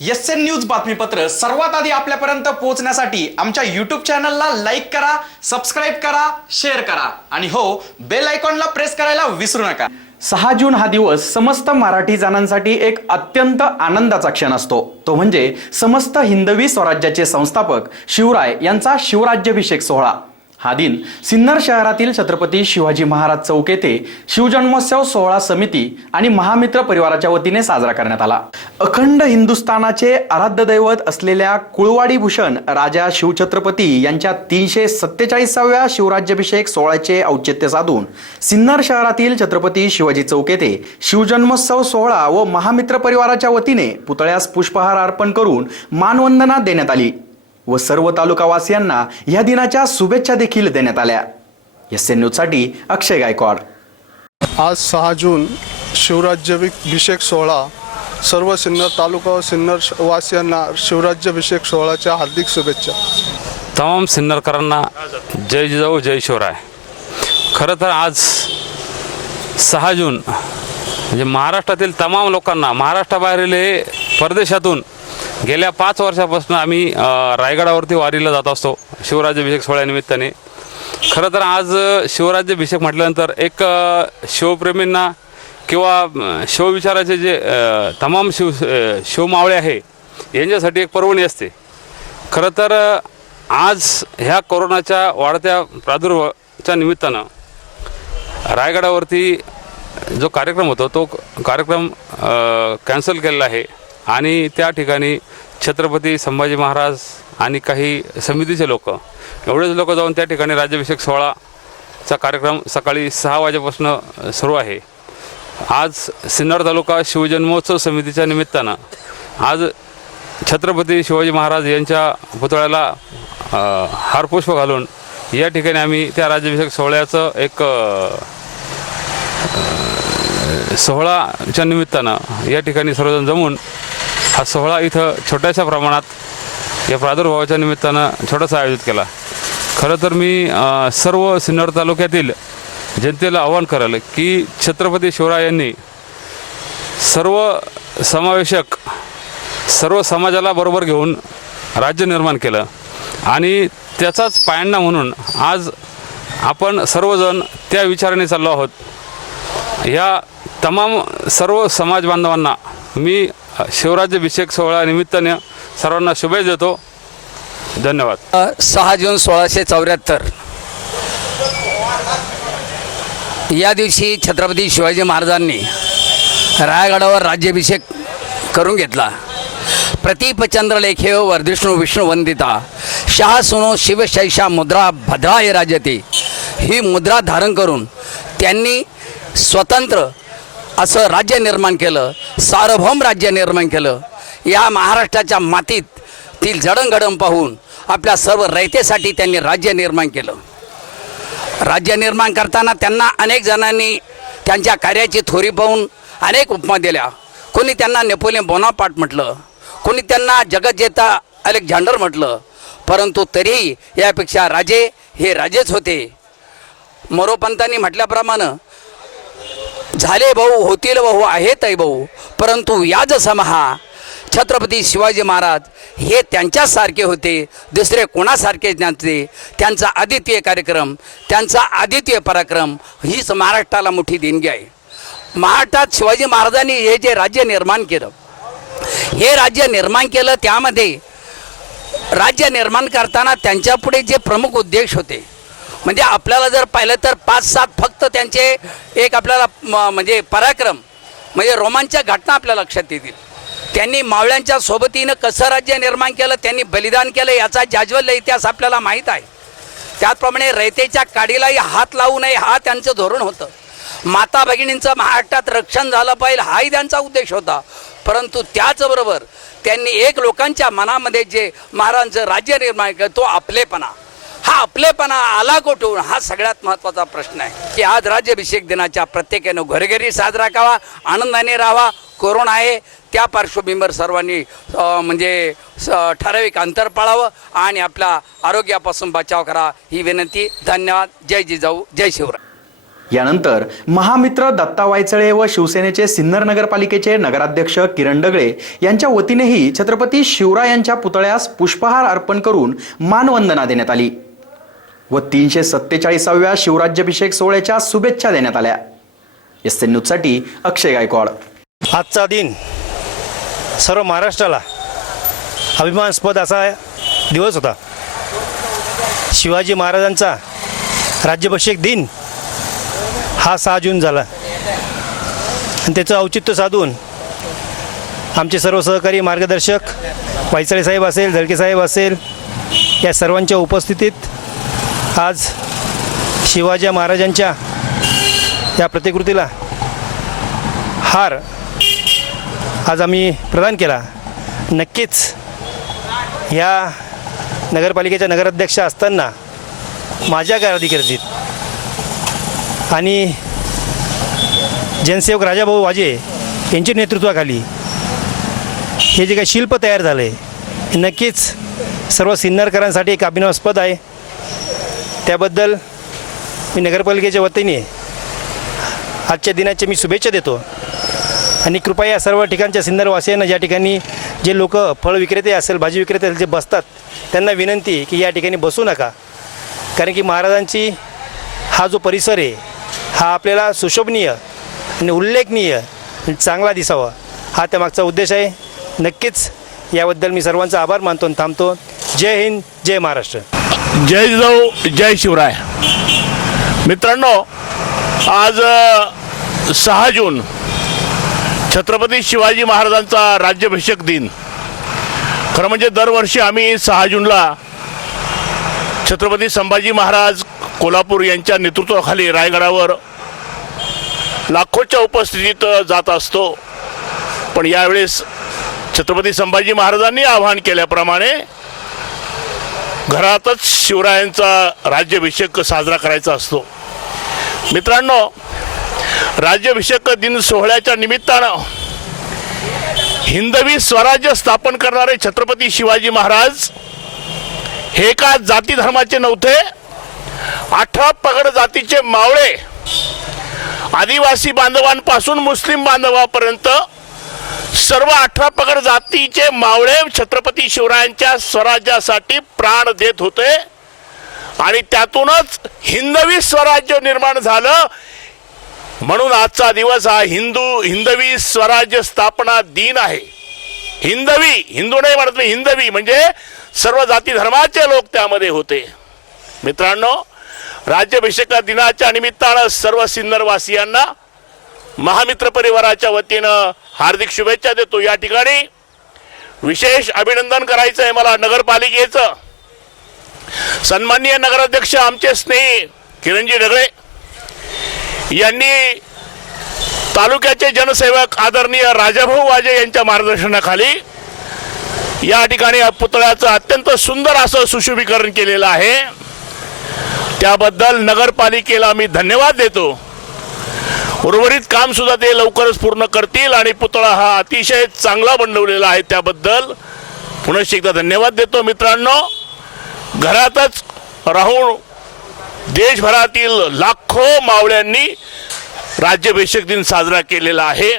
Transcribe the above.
S N news बातमीपत्र सर्वात आधी आपल्यापर्यंत पोहोचण्यासाठी आमच्या युट्यूब चॅनलला लाईक करा सबस्क्राईब करा शेअर करा. आणि हो बेल आयकॉनला प्रेस करायला विसरू नका. सहा जून हा दिवस समस्त मराठी जणांसाठी एक अत्यंत आनंदाचा क्षण असतो. तो म्हणजे समस्त हिंदवी स्वराज्याचे संस्थापक शिवराय यांचा शिवराज्याभिषेक सोहळा. हा दिन सिन्नर शहरातील छत्रपती शिवाजी महाराज चौक येथे शिवजन्मोत्सव सोहळा समिती आणि महामित्र परिवाराच्या वतीने साजरा करण्यात आला. अखंड हिंदुस्थानाचे आराध्य दैवत असलेल्या कुळवाडी भूषण राजा शिवछत्रपती यांच्या तीनशे सत्तेचाळीसाव्या शिवराज्याभिषेक सोहळ्याचे औचित्य साधून सिन्नर शहरातील छत्रपती शिवाजी चौक येथे शिवजन्मोत्सव सोहळा व महामित्र परिवाराच्या वतीने पुतळ्यास पुष्पहार अर्पण करून मानवंदना देण्यात आली. व सर्व तालुकावासियांना या दिनाच्या शुभेच्छा देखील देण्यात आल्या. एस एन न्यूजसाठी अक्षय गायकवाड. आज सहा जून शिवराज्याभिषेक सोहळा. सर्व सिन्नर तालुका व सिन्नर वासियांना शिवराज्याभिषेक सोहळ्याच्या हार्दिक शुभेच्छा. तमाम सिन्नरकरांना जय जिजाऊ जय शिवराय. खरं तर आज सहा जून म्हणजे महाराष्ट्रातील तमाम लोकांना महाराष्ट्राबाहेरील हे परदेशातून गेल्या पाच वर्षापासून आम्ही रायगडावरती वारीला जात असतो शिवराज्याभिषेक सोहळ्यानिमित्ताने खरं तर आज शिवराज्याभिषेक म्हटल्यानंतर एक शिवप्रेमींना किंवा शिवविचाराचे जे तमाम शिव शिवमावळे आहे यांच्यासाठी एक पर्वणी असते. खरं तर आज ह्या कोरोनाच्या वाढत्या प्रादुर्भावाच्या निमित्तानं रायगडावरती जो कार्यक्रम होतो तो कार्यक्रम कॅन्सल केलेला आहे. आणि त्या ठिकाणी छत्रपती संभाजी महाराज आणि काही समितीचे लोक एवढेच लोक जाऊन त्या ठिकाणी राज्याभिषेक सोहळाचा कार्यक्रम सकाळी सहा वाजेपासून सुरू आहे. आज सिन्नर तालुका शिवजन्मोत्सव समितीच्या निमित्तानं आज छत्रपती शिवाजी महाराज यांच्या पुतळ्याला हारपुष्प घालून या ठिकाणी आम्ही त्या राज्याभिषेक सोहळ्याचं एक सोहळाच्या निमित्तानं या ठिकाणी सर्वजण जमून हा सोहळा इथं छोट्याशा प्रमाणात या प्रादुर्भावाच्या निमित्तानं छोटासा आयोजित केला. खरं तर मी सर्व सिन्नर तालुक्यातील जनतेला आवाहन कराल की छत्रपती शिवराय यांनी सर्व समावेशक सर्व समाजाला बरोबर घेऊन राज्य निर्माण केलं. आणि त्याचाच पायांना म्हणून आज आपण सर्वजण त्या विचाराने चाललो आहोत. या तमाम सर्व समाज बांधवांना मी शिवराज्याभिषेक सोहळा निमित्ताने सर्वांना शुभेच्छा देतो. धन्यवाद. सहा जून सोळाशे चौऱ्याहत्तर. या दिवशी छत्रपती शिवाजी महाराजांनी रायगडावर राज्याभिषेक करून घेतला. प्रतिपचंद्रलेखे वर्धिष्णू विष्णू वंदिता शहा सुनो शिवशैषा मुद्रा भद्रा हे राजते ही मुद्रा धारण करून त्यांनी स्वतंत्र असं राज्य निर्माण केलं सार्वभौम राज्य निर्माण केलं. या महाराष्ट्राच्या मातीत ती जडणघडण पाहून आपल्या सर्व रयतेसाठी त्यांनी राज्य निर्माण केलं. राज्य निर्माण करताना त्यांना अनेक जणांनी त्यांच्या कार्याची थोरी पाहून अनेक उपमा दिल्या. कोणी त्यांना नेपोलियन बोनापाट म्हटलं कोणी त्यांना जगज्जेता अलेक्झांडर म्हटलं परंतु तरीही यापेक्षा राजे हे राजेच होते. मोरोपंतांनी म्हटल्याप्रमाणे झाले भाऊ होतील भाऊ आहेत आई भाऊ. परंतु याज समहा छत्रपती शिवाजी महाराज हे त्यांच्यासारखे होते दुसरे कोणासारखे नव्हते. त्यांचा आदित्य कार्यक्रम त्यांचा आदित्य पराक्रम हीच महाराष्ट्राला मोठी देणगी आहे. महाराष्ट्रात शिवाजी महाराजांनी हे जे राज्य निर्माण केलं हे राज्य निर्माण केलं त्यामध्ये राज्य निर्माण करताना त्यांच्यापुढे जे प्रमुख उद्देश होते म्हणजे आपल्याला जर पाहिलं तर पाच सात फक्त त्यांचे एक आपल्याला म- म्हणजे पराक्रम म्हणजे रोमांचक घटना आपल्या लक्षात येतील. त्यांनी मावळ्यांच्या सोबतीनं कसं राज्य निर्माण केलं त्यांनी बलिदान केलं याचा जाज्वल्य इतिहास आपल्याला माहीत आहे. त्याचप्रमाणे रयतेच्या काडीलाही हात लावू नये हा त्यांचं धोरण होतं. माता भगिनींचं महाराष्ट्रात रक्षण झालं पाहिजे हाही त्यांचा उद्देश होता. परंतु त्याचबरोबर त्यांनी एक लोकांच्या मनामध्ये जे महाराजांचं राज्य निर्माण केलं तो आपलेपणा. हा आपलेपणा आला कुठून? हा सगळ्यात महत्त्वाचा प्रश्न आहे की आज राज्याभिषेक दिनाच्या प्रत्येकानं घरोघरी साजरा करावा आनंदाने राहावा. कोरोना आहे त्या पार्श्वभूमीवर सर्वांनी म्हणजे स- ठराविक अंतर पाळावं आणि आपल्या आरोग्यापासून बचाव करा ही विनंती. धन्यवाद. जय जिजाऊ. जय शिवराय. यानंतर महामित्र दत्ता वायचळे व शिवसेनेचे सिन्नर नगरपालिकेचे नगराध्यक्ष किरण डगळे यांच्या वतीनेही छत्रपती शिवरायांच्या पुतळ्यास पुष्पहार अर्पण करून मानवंदना देण्यात आली. व तीनशे सत्तेचाळीसाव्या शिवराज्याभिषेक सोहळ्याच्या शुभेच्छा देण्यात आल्या. एस एन न्यूजसाठी अक्षय गायकवाड. आजचा दिन सर्व महाराष्ट्राला अभिमानास्पद असा दिवस होता. शिवाजी महाराजांचा राज्याभिषेक दिन हा सहा जून झाला. आणि त्याचं औचित्य साधून आमचे सर्व सहकारी मार्गदर्शक वायचळे साहेब असेल झळके साहेब असेल या सर्वांच्या उपस्थितीत आज शिवाजी महाराजांच्या या प्रतिकृतीला हार आज आम्ही प्रदान केला. नक्कीच ह्या नगरपालिकेच्या नगराध्यक्ष असताना माझ्या कारकिर्दीत आणि जनसेवक राजाभाऊ वाजे यांच्या नेतृत्वाखाली हे जे काही शिल्प तयार झालं आहे नक्कीच सर्व सिन्नरकरांसाठी एक अभिनवास्पद आहे. त्याबद्दल मी नगरपालिकेच्या वतीने आजच्या दिनाच्या मी शुभेच्छा देतो. आणि कृपया या सर्व ठिकाणच्या सिन्नरवासियांना ज्या ठिकाणी जे लोक फळ विक्रेते असेल भाजी विक्रेते असेल जे बसतात त्यांना विनंती की या ठिकाणी बसू नका. कारण की महाराजांची हा जो परिसर आहे हा आपल्याला सुशोभनीय आणि उल्लेखनीय चांगला दिसावा. हा त्यामागचा उद्देश आहे. नक्कीच याबद्दल मी सर्वांचा आभार मानतो आणि थांबतो. जय हिंद जय महाराष्ट्र. जय जिजाऊ जय शिवराय. मित्रांनो आज सहा जून छत्रपती शिवाजी महाराजांचा राज्याभिषेक दिन. खरं म्हणजे दरवर्षी आम्ही सहा जूनला छत्रपती संभाजी महाराज कोल्हापूर यांच्या नेतृत्वाखाली रायगडावर लाखोच्या उपस्थितीत जात असतो. पण यावेळेस छत्रपती संभाजी महाराजांनी आवाहन केल्याप्रमाणे घरातच शिवरायांचा राज्याभिषेक साजरा करायचा असतो. मित्रांनो राज्याभिषेक दिन सोहळ्याच्या निमित्तानं हिंदवी स्वराज्य स्थापन करणारे छत्रपती शिवाजी महाराज हे का जाती धर्माचे नव्हते? अठरा पगड जातीचे मावळे आदिवासी बांधवांपासून मुस्लिम बांधवापर्यंत सर्व अठरा पगड जातीचे मावळे छत्रपती शिवरायांच्या स्वराज्यासाठी प्राण देत होते. आणि त्यातूनच हिंदवी स्वराज्य निर्माण झालं. म्हणून आजचा दिवस हा हिंदू हिंदवी स्वराज्य स्थापना दिन आहे. हिंदवी हिंदू नाही म्हणत मी हिंदवी म्हणजे सर्व जाती धर्माचे लोक त्यामध्ये होते. मित्रांनो राज्याभिषेक दिनाच्या निमित्तानं सर्व सिन्नरवासियांना महामित्र परिवाराच्या वतीनं हार्दिक शुभेच्छा देतो. या ठिकाणी विशेष अभिनंदन करायचं आहे मला नगरपालिकेचं. सन्माननीय नगराध्यक्ष आमचे स्नेही किरणजी ढगळे यांनी तालुक्याचे जनसेवक आदरणीय राजाभाऊ वाजे यांच्या मार्गदर्शनाखाली या ठिकाणी पुतळ्याचं अत्यंत सुंदर असं सुशोभीकरण केलेलं आहे. त्याबद्दल नगरपालिकेला मी धन्यवाद देतो. उर्वरित काम सुद्धा ते लवकरच पूर्ण करतील आणि पुतळा हा अतिशय चांगला बनवलेला आहे त्याबद्दल पुन्हा एकदा धन्यवाद देतो मित्रांनो. घरातच राहून देशभरातील लाखो मावळ्यांनी राज्याभिषेक दिन साजरा केलेला आहे.